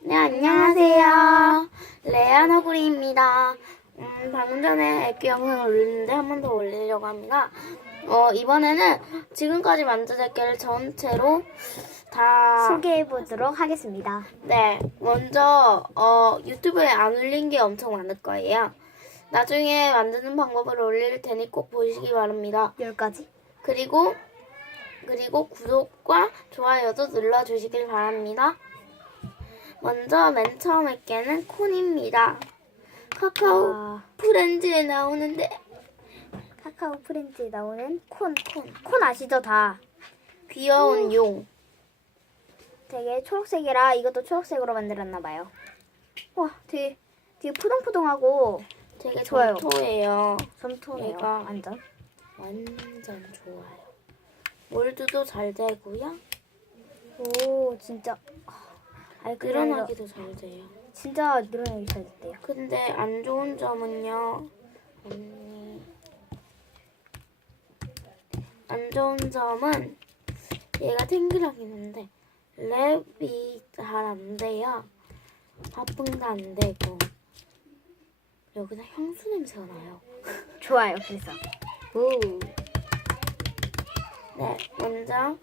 네, 안녕하세요. 레아너구리입니다. 음, 방금 전에 애기 영상을 올렸는데 한 번 더 올리려고 합니다. 어, 이번에는 지금까지 만든 애기를 전체로 다 소개해 보도록 하겠습니다. 네, 먼저 어, 유튜브에 안 올린 게 엄청 많을 거예요. 나중에 만드는 방법을 올릴 테니 꼭 보시기 바랍니다. 10가지. 그리고 그리고 구독과 좋아요도 눌러주시길 바랍니다. 먼저 맨 처음 할게는 콘입니다. 카카오 와, 프렌즈에 나오는데 카카오 프렌즈에 나오는 콘, 콘. 콘 아시죠, 다? 귀여운 용. 되게 초록색이라 이것도 초록색으로 만들었나 봐요. 와, 되게, 되게 포동포동하고 되게 좋아요. 점토예요. 점토네요. 얘가 완전. 완전 좋아요. 몰드도 잘 되고요. 오, 진짜. 아 이, 그런 늘어나기도 잘 돼요. 진짜 늘어나기 잘 됐대요. 근데 안 좋은 점은요. 언니. 안 좋은 점은 얘가 탱글하긴 한데 랩이 잘 안 돼요. 바풍도 안 되고 여기서 향수 냄새가 나요. 좋아요, 그래서. 오. 네, 먼저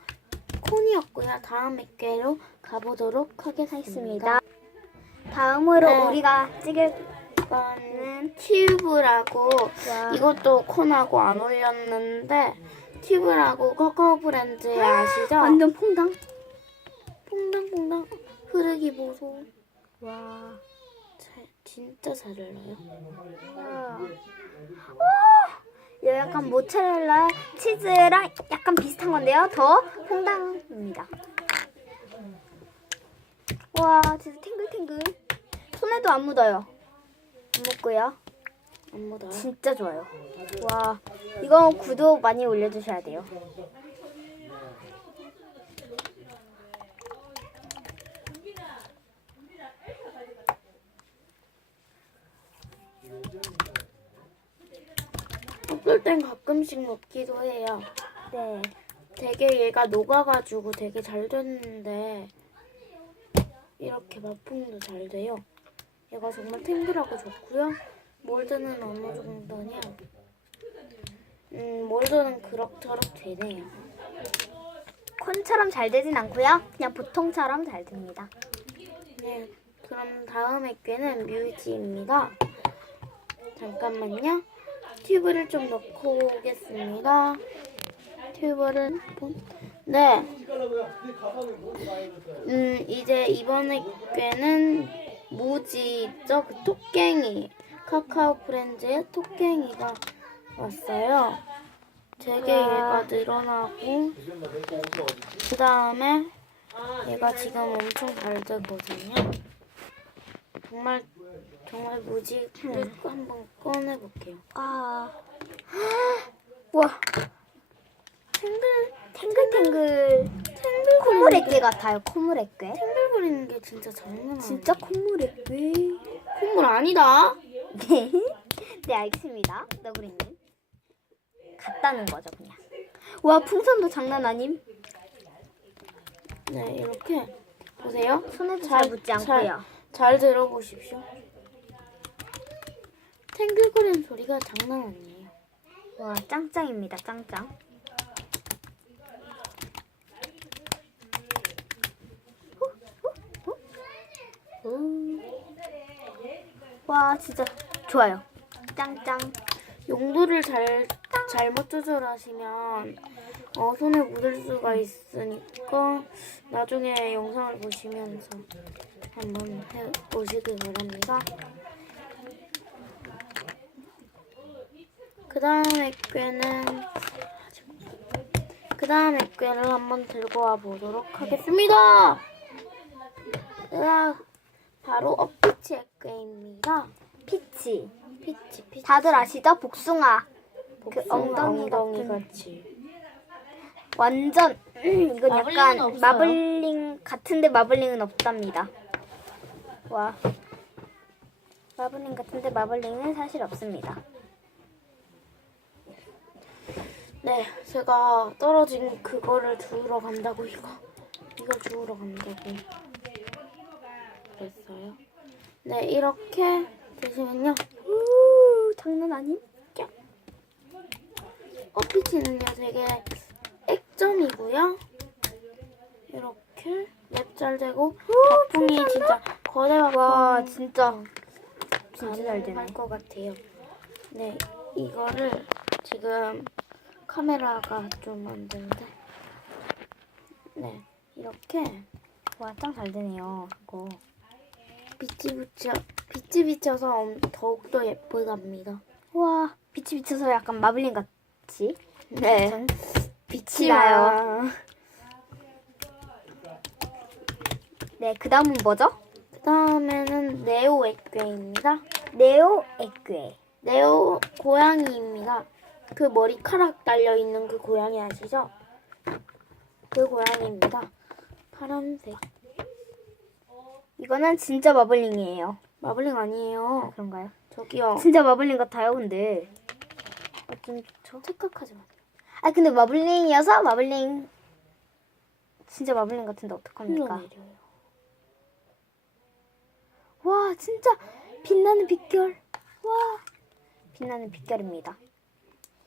콘이었고요. 다음 액괴로 가보도록 하겠습니다. 있습니다. 다음으로 네. 우리가 찍을 이거는 튜브라고 와. 이것도 콘하고 안 올렸는데 튜브라고 커커 브랜드 아시죠? 완전 퐁당. 퐁당퐁당 흐르기 보소. 와. 잘, 진짜 잘 흘러요. 이 약간 모짜렐라 치즈랑 약간 비슷한 건데요. 더 퐁당입니다. 와, 진짜 탱글탱글. 손에도 안 묻어요. 안 묻고요. 안 묻어요? 진짜 좋아요. 와, 이거 구독 많이 올려주셔야 돼요. 어떨 땐 가끔씩 먹기도 해요. 네. 되게 얘가 녹아가지고 되게 잘 됐는데 이렇게 맛풍도 잘 돼요. 얘가 정말 탱글하고 좋고요. 몰드는 어느 정도냐? 음, 몰드는 그럭저럭 되네요. 콘처럼 잘 되진 않고요. 그냥 보통처럼 잘 됩니다. 네, 그럼 다음 액괴는 뮤지입니다. 잠깐만요. 튜브를 좀 넣고 오겠습니다. 튜브를 본- 네. 음 이제 이번 액괴는 무지 있죠? 그 토깽이 카카오 프렌즈의 토깽이가 왔어요. 되게 와. 얘가 늘어나고 그 다음에 얘가 지금 엄청 잘 되거든요. 정말 정말 무지를 한번 꺼내 볼게요. 아, 와, 탱글 탱글탱글. 탱글 콧물액괴 같아요. 콧물액괴. 탱글거리는 게 진짜 장난. 진짜 콧물액괴. 콧물 아니다. 네. 네, 알겠습니다. 너구리님. 같다는 거죠, 그냥. 와, 풍선도 장난 아님? 네 이렇게 보세요. 손에도 잘, 묻지 않고요. 잘, 잘 들어보십시오. 탱글거리는 소리가 장난 아니에요. 와, 짱짱입니다, 짱짱. 오. 와, 진짜 좋아요. 짱짱. 용도를 잘 잘못 조절하시면 어, 손에 묻을 수가 있으니까 나중에 영상을 보시면서 한번 해 보시길 바랍니다. 그 다음 액괴는 그 다음 액괴를 한번 들고 와 보도록 하겠습니다. 으악, 바로 업피치 액괴입니다. 피치. 피치 피치. 다들 아시죠? 복숭아. 그 엉덩이 엉덩이 같은. 같이. 완전 이건 마블링은 약간 없어요. 마블링 같은데 마블링은 없답니다. 와. 마블링 같은데 마블링은 사실 없습니다. 네, 제가 떨어진 그거를 주우러 간다고 이거 이거 주우러 간다고. 그랬어요. 네, 이렇게 되시면요. 우 장난 아님? 어피치는요 되게 액점이고요. 이렇게 랩잘 되고 거품이 진짜 거대 거품 와 진짜 진짜 잘 되네. 할것 같아요. 네, 이거를 지금 카메라가 좀 안 되는데 네 이렇게 와 짱 잘 되네요. 이거. 빛이 비쳐 빛이 비쳐서 엄- 더욱더 예쁘답니다. 와 빛이 비쳐서 약간 마블링 같이. 네, 전 빛이 나요. 네, 그 다음은 뭐죠? 그 다음에는 네오 액괴입니다. 네오 에que. 네오 고양이입니다. 그 머리카락 달려 있는 그 고양이 아시죠? 그 고양이입니다. 파란색. 이거는 진짜 마블링이에요. 마블링 아니에요. 아, 그런가요? 저기요. 진짜 마블링 같아요, 근데. 어, 좀 좋죠? 착각하지 마세요. 아, 근데 마블링이어서 마블링. 진짜 마블링 같은데 어떡합니까? 와, 진짜 빛나는 빛결. 와, 빛나는 빛결입니다.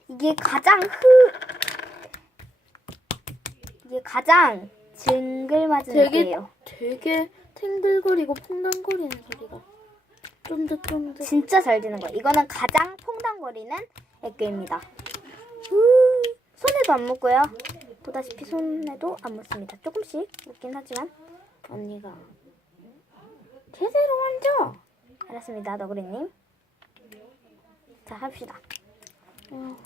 이게 가장 흐. 이게 가장 징글맞은 되게. 되게 탱글거리고 퐁당거리는 소리가 쫀득쫀득. 진짜 잘 되는 거예요. 이거는 가장 퐁당거리는 액괴입니다. 손에도 안 묻고요. 보다시피 손에도 안 묻습니다. 조금씩 묻긴 하지만 언니가 제대로 만져. 알았습니다, 너구리님. 자, 합시다. 어,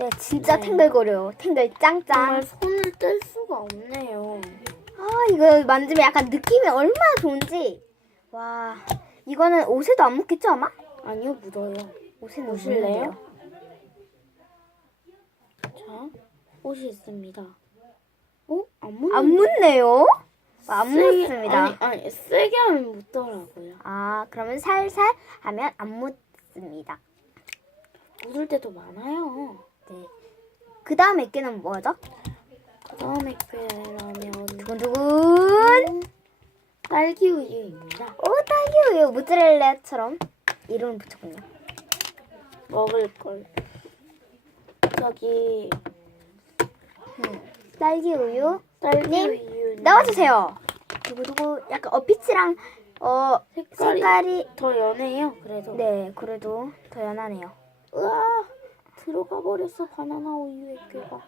네, 진짜 네. 탱글거려요. 탱글 짱짱. 정말 손을 뗄 수가 없네요. 아, 이거 만지면 약간 느낌이 얼마나 좋은지. 와, 이거는 옷에도 안 묻겠죠, 아마? 아니요, 묻어요. 옷에는 보실래요? 묻는데요. 자, 옷이 있습니다. 어? 안 묻는 안 묻네요? 안 세게- 묻습니다. 아니, 아니, 세게 하면 묻더라고요. 아, 그러면 살살 하면 안 묻습니다. 묻을 때도 많아요. 네. 그 다음 액기는 뭐죠? 그 다음에 그라면 두근두근. 딸기 우유입니다. 오, 딸기 우유. 모짜렐라처럼 이름을 붙였군요. 먹을 걸. 저기 딸기 우유. 딸기 님, 우유 나와주세요. 두구두구. 약간 어피치랑 어 색깔이, 색깔이 더 연해요. 그래도 네, 그래도 더 연하네요. 으아 들어가 버렸어 바나나 우유의 꾀가.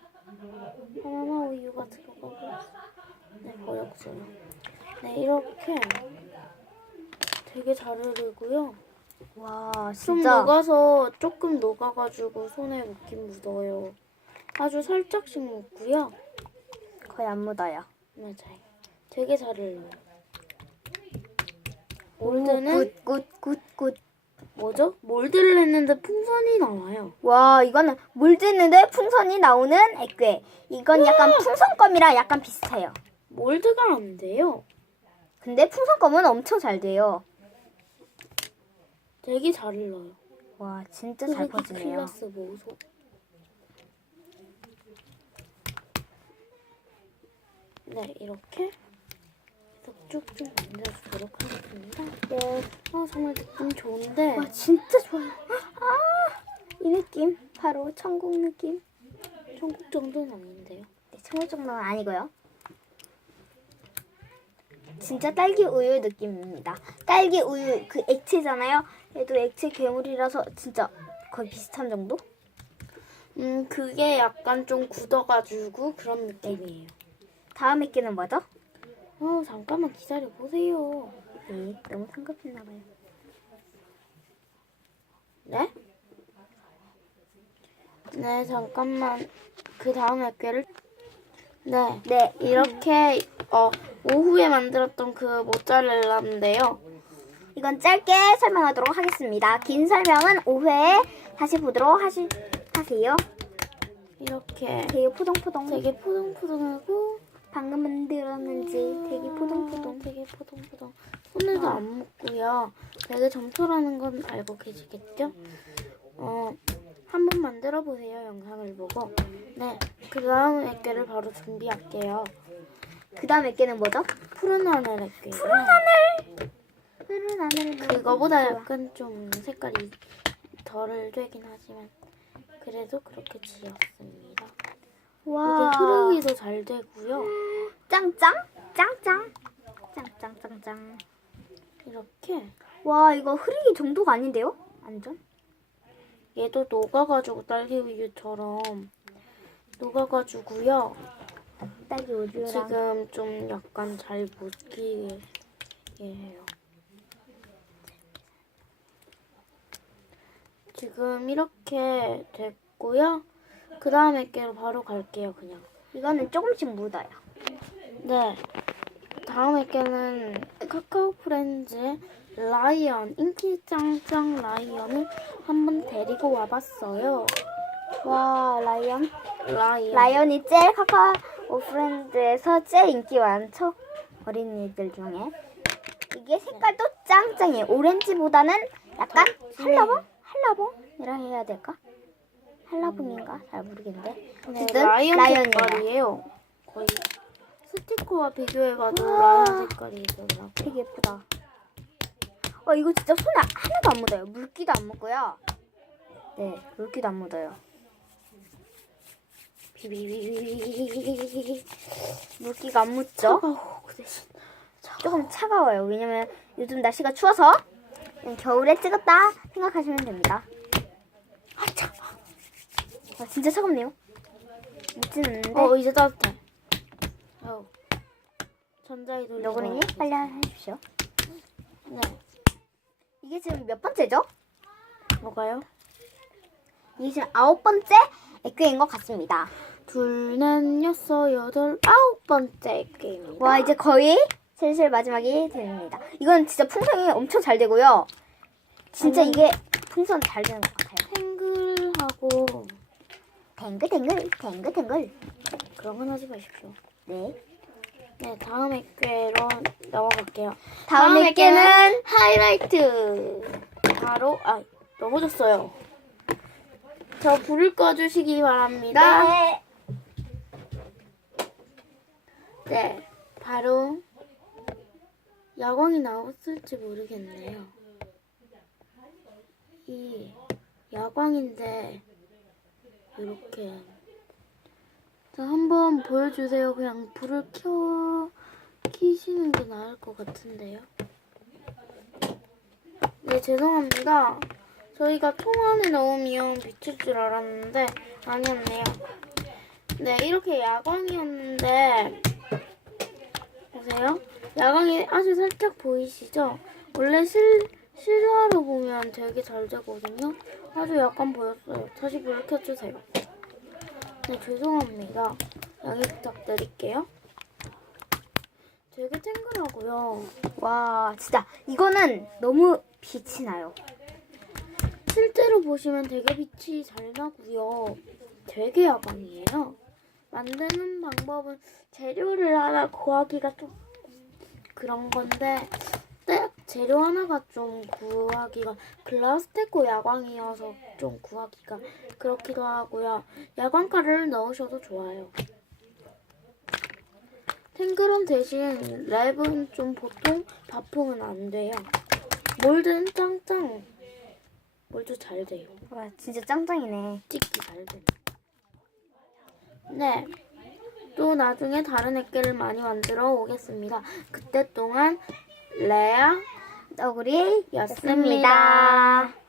바나나 우유가 들어가 버렸어. 네 버렸어요. 네 이렇게 되게 잘 흐르고요. 와, 좀 진짜. 녹아서 조금 녹아가지고 손에 묻긴 묻어요. 아주 살짝씩 묻고요. 거의 안 묻어요. 맞아요. 되게 잘 흘러요. 오, 몰드는 굿, 굿, 굿, 굿. 뭐죠? 몰드를 했는데 풍선이 나와요. 와, 이거는 물 드는데 풍선이 나오는 액괴. 이건 약간 풍선껌이랑 약간 비슷해요. 몰드가 안 돼요. 근데 풍선껌은 엄청 잘 돼요. 되게 잘 흘러요. 와, 진짜 잘 퍼지네요. 클라스 모소. 네, 이렇게 쭉쭉 만들어주도록 하겠습니다. 정말 느낌 좋은데 와, 진짜 좋아요. 아, 이 느낌. 바로 천국 느낌. 천국 정도는 아닌데요. 네, 천국 정도는 아니고요. 진짜 딸기 우유 느낌입니다. 딸기 우유 그 액체잖아요. 얘도 액체 괴물이라서 진짜 거의 비슷한 정도? 음, 그게 약간 좀 굳어가지고 그런 느낌이에요. 다음 액기는 뭐죠? 어, 잠깐만 기다려 보세요. 네, 너무 성급했나 봐요. 네? 네, 잠깐만. 그 다음 액괴를 네, 네, 이렇게 어, 오후에 만들었던 그 모짜렐라인데요. 이건 짧게 설명하도록 하겠습니다. 긴 설명은 오후에 다시 보도록 하시, 하세요. 이렇게 되게 포동포동. 되게 포동포동하고 방금 만들었는지 되게 포동포동. 되게 포동포동. 손에도 안 묻고요. 되게 점토라는 건 알고 계시겠죠? 어, 한번 만들어 보세요. 영상을 보고. 네. 그 다음 액계를 바로 준비할게요. 그 다음 액계는 뭐죠? 푸른 하늘 액계. 푸른 하늘. 푸른 하늘. 그거보다 약간 좀 색깔이 덜 되긴 하지만 그래도 그렇게 지었습니다. 와. 이게 흐르기 도 잘 되고요. 짱짱 짱짱 짱짱짱짱. 이렇게 와 이거 흐르기 정도가 아닌데요? 완전? 얘도 녹아가지고 딸기 우유처럼 녹아가지고요. 딸기 우유랑. 지금 좀 약간 잘 묻기게 해요. 지금 이렇게 됐고요. 그 다음에 깨로 바로 갈게요, 그냥. 이거는 조금씩 묻어요. 네. 다음에 깨는 카카오 프렌즈의 라이언, 인기 짱짱 라이언을 한번 데리고 와봤어요. 와 라이언. 라이언. 라이언이 제일 카카오 프렌드에서 제일 인기 많죠? 어린이들 중에. 이게 색깔도 짱짱해요. 오렌지보다는 약간 한라봉? 한라봉이라 해야 될까? 한라봉인가? 잘 모르겠는데. 네, 어쨌든 라이언 라이언이에요. 색깔이에요. 거의 스티커와 비교해봐도 우와. 라이언 색깔이 있더라고. 되게 예쁘다. 어 이거 진짜 손에 하나도 안 묻어요. 물기도 안 묻고요. 네, 물기도 안 묻어요. 비비비비비비비비비. 물기가 안 묻죠? 차가워. 그 대신 조금 차가워요. 왜냐면 요즘 날씨가 추워서 그냥 겨울에 찍었다 생각하시면 됩니다. 아 차가워. 아, 진짜 차갑네요. 묻지는 않는데. 어 이제 따뜻해. 어우. 전자이돌. 너구리님 빨리 해주십시오. 네. 이게 지금 몇 번째죠? 뭐가요? 이게 지금 아홉 번째 액괴인 것 같습니다. 둘, 넷, 여섯, 여덟, 아홉 번째 게임입니다. 와 이제 거의 슬슬 마지막이 됩니다. 이건 진짜 풍선이 엄청 잘 되고요. 진짜 음. 이게 풍선 잘 되는 것 같아요. 탱글하고 댕글댕글 댕글댕글. 그런 건 하지 마십시오. 네. 네, 다음 액괴로 넘어갈게요. 다음 다음 액괴는 하이라이트. 바로 아 넘어졌어요. 저 불을 꺼주시기 바랍니다. 네. 네, 바로 야광이 나왔을지 모르겠네요. 이 야광인데 이렇게 자 한번 보여주세요. 그냥 불을 켜 키시는 게 나을 것 같은데요. 네 죄송합니다. 저희가 통 안에 넣으면 비칠 줄 알았는데 아니었네요. 네 이렇게 야광이었는데 보세요. 야광이 아주 살짝 보이시죠? 원래 실, 실화로 보면 되게 잘 되거든요. 아주 약간 보였어요. 다시 불 켜주세요. 네, 죄송합니다. 양해 부탁드릴게요. 되게 탱글하고요. 와 진짜 이거는 너무 빛이 나요. 실제로 보시면 되게 빛이 잘 나고요. 되게 야광이에요. 만드는 방법은 재료를 하나 구하기가 좀 그런 건데 딱 재료 하나가 좀 구하기가 글라스테코 야광이어서 좀 구하기가 그렇기도 하고요. 야광가루를 넣으셔도 좋아요. 탱그런 대신 랩은 좀 보통 바풍은 안 돼요. 몰드는 짱짱 몰드 잘 돼요. 와 진짜 짱짱이네. 찍기 잘 돼. 네. 또 나중에 다른 액계를 많이 만들어 오겠습니다. 그때 동안 레아 너구리 였습니다.